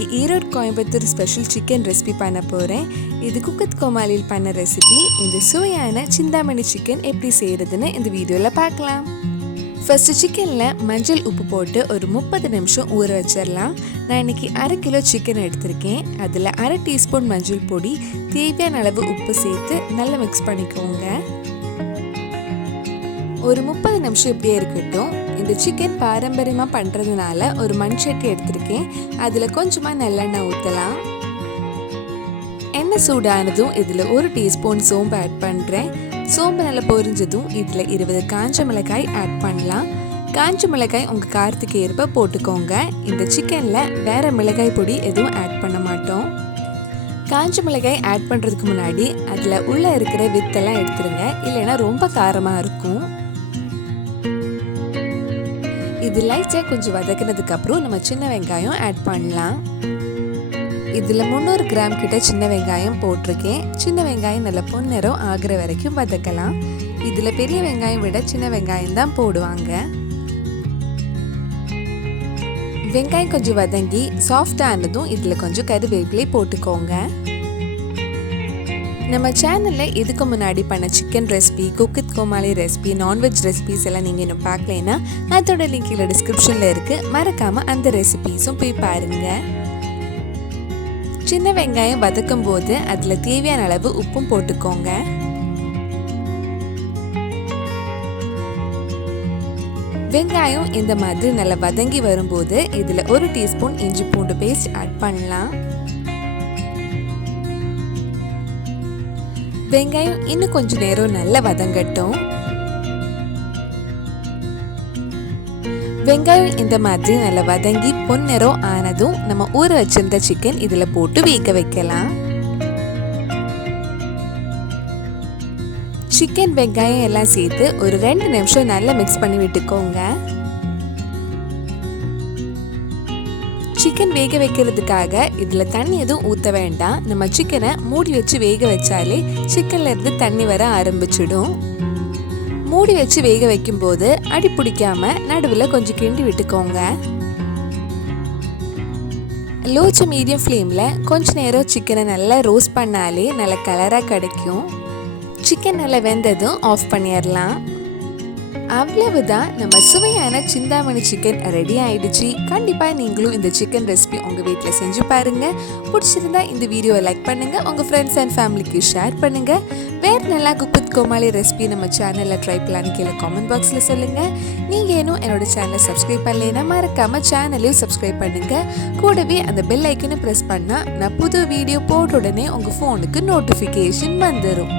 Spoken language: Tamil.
இன்னைக்கு Erode Coimbatore special chicken recipe பண்ண போகிறேன். இது குக்கத் கோமாலியில் பண்ண ரெசிபி. இந்த சுவையான சிந்தாமணி சிக்கன் எப்படி செய்கிறதுன்னு இந்த வீடியோவில் பார்க்கலாம். ஃபர்ஸ்ட் சிக்கனில் மஞ்சள் உப்பு போட்டு ஒரு 30 நிமிஷம் ஊற வச்சிடலாம். நான் இன்னைக்கு 1/2 கிலோ சிக்கன் எடுத்திருக்கேன். அதில் 1/2 டீஸ்பூன் மஞ்சள் பொடி, தேவையான அளவு உப்பு சேர்த்து நல்லா மிக்ஸ் பண்ணிக்கோங்க. ஒரு 30 நிமிஷம் இப்படியே இருக்கட்டும். இந்த சிக்கன் பாரம்பரியமாக பண்ணுறதுனால ஒரு மண் சட்டி எடுத்திருக்கேன். அதில் கொஞ்சமாக நல்லெண்ணெய் ஊற்றலாம். எண்ணெய் சூடானதும் இதில் 1 டீஸ்பூன் சோம்பு ஆட் பண்ணுறேன். சோம்பு நல்லா பொரிஞ்சதும் இதில் 20 காஞ்ச மிளகாய் ஆட் பண்ணலாம். காஞ்ச மிளகாய் உங்கள் காரத்துக்கு ஏற்ப போட்டுக்கோங்க. இந்த சிக்கனில் வேறு மிளகாய் பொடி எதுவும் ஆட் பண்ண மாட்டோம். காஞ்ச மிளகாய் ஆட் பண்ணுறதுக்கு முன்னாடி அதில் உள்ளே இருக்கிற வித்தெல்லாம் எடுத்துருங்க, இல்லைன்னா ரொம்ப காரமாக இருக்கும். இது லைட்டாக கொஞ்சம் வதக்கினதுக்கு அப்புறம் நம்ம சின்ன வெங்காயம் ஆட் பண்ணலாம். இதில் 300 கிராம் கிட்ட சின்ன வெங்காயம் போட்டிருக்கேன். சின்ன வெங்காயம் நல்ல பொன்னிறம் ஆகிற வரைக்கும் வதக்கலாம். இதில் பெரிய வெங்காயம் விட சின்ன வெங்காயம் தான் போடுவாங்க. வெங்காயம் கொஞ்சம் வதங்கி சாஃப்டாக ஆனதும் இதில் கொஞ்சம் கருவேப்பிலை போட்டுக்கோங்க. நம்ம சேனலில் இதுக்கு முன்னாடி பண்ண சிக்கன் ரெசிபி, குக்கத் கோமாளி ரெசிபி, நான்வெஜ் ரெசிபிஸ் எல்லாம் நீங்கள் இன்னும் பார்க்கலைன்னா அதோட லிங்க் கீழே டிஸ்கிரிப்ஷனில் இருக்குது. மறக்காமல் அந்த ரெசிபிஸும் போய் பாருங்கள். சின்ன வெங்காயம் வதக்கும் போது அதில் தேவையான அளவு உப்பும் போட்டுக்கோங்க. வெங்காயம் இந்த மாதிரி நல்லா வதங்கி வரும்போது இதில் 1 டீஸ்பூன் இஞ்சி பூண்டு பேஸ்ட் ஆட் பண்ணலாம். வெங்காயம் இன்னும் கொஞ்சம் நேரம் நல்லா வதங்கட்டும். வெங்காயம் இந்த மாதிரி நல்லா வதங்கி பொன்னிறம் ஆனதும் நம்ம ஊற வச்சிருந்த சிக்கன் இதில் போட்டு வேக வைக்கலாம். சிக்கன் வெங்காயம் எல்லாம் சேர்த்து ஒரு 2 நிமிஷம் நல்லா மிக்ஸ் பண்ணி விட்டுக்கோங்க. சிக்கன் வேக வைக்கிறதுக்காக இதில் தண்ணி எதுவும் ஊற்ற வேண்டாம். நம்ம சிக்கனை மூடி வச்சு வேக வச்சாலே சிக்கன்ல இருந்து தண்ணி வர ஆரம்பிச்சிடும். மூடி வச்சு வேக வைக்கும் போது அடி பிடிக்காம நடுவில் கொஞ்சம் கிண்டி விட்டுக்கோங்க. லோ டு மீடியம் ஃப்ளேமில் கொஞ்ச நேரம் சிக்கனை நல்லா ரோஸ்ட் பண்ணாலே நல்ல கலராக கிடைக்கும். சிக்கன் நல்லா வெந்ததும் ஆஃப் பண்ணிடலாம். அவ்வளவுதான், நம்ம சுவையான சிந்தாமணி சிக்கன் ரெடி ஆயிடுச்சு. கண்டிப்பாக நீங்களும் இந்த சிக்கன் ரெசிபி உங்கள் வீட்டில் செஞ்சு பாருங்கள். பிடிச்சிருந்தா இந்த வீடியோவை லைக் பண்ணுங்கள், உங்கள் ஃப்ரெண்ட்ஸ் அண்ட் ஃபேமிலிக்கு ஷேர் பண்ணுங்கள். வேறு நல்லா குக்கத் கோமாளி ரெசிபி நம்ம சேனலில் ட்ரை பண்ணலான்னு கீழே காமெண்ட் பாக்ஸில் சொல்லுங்கள். நீங்கள் ஏனும் என்னோட சேனலை சப்ஸ்கிரைப் பண்ணலைன்னா மறக்காமல் சேனலையும் சப்ஸ்கிரைப் பண்ணுங்கள். கூடவே அந்த பெல் ஐக்கனை ப்ரெஸ் பண்ணால் நான் புது வீடியோ போட்ட உடனே உங்கள் ஃபோனுக்கு நோட்டிஃபிகேஷன் வந்துடும்.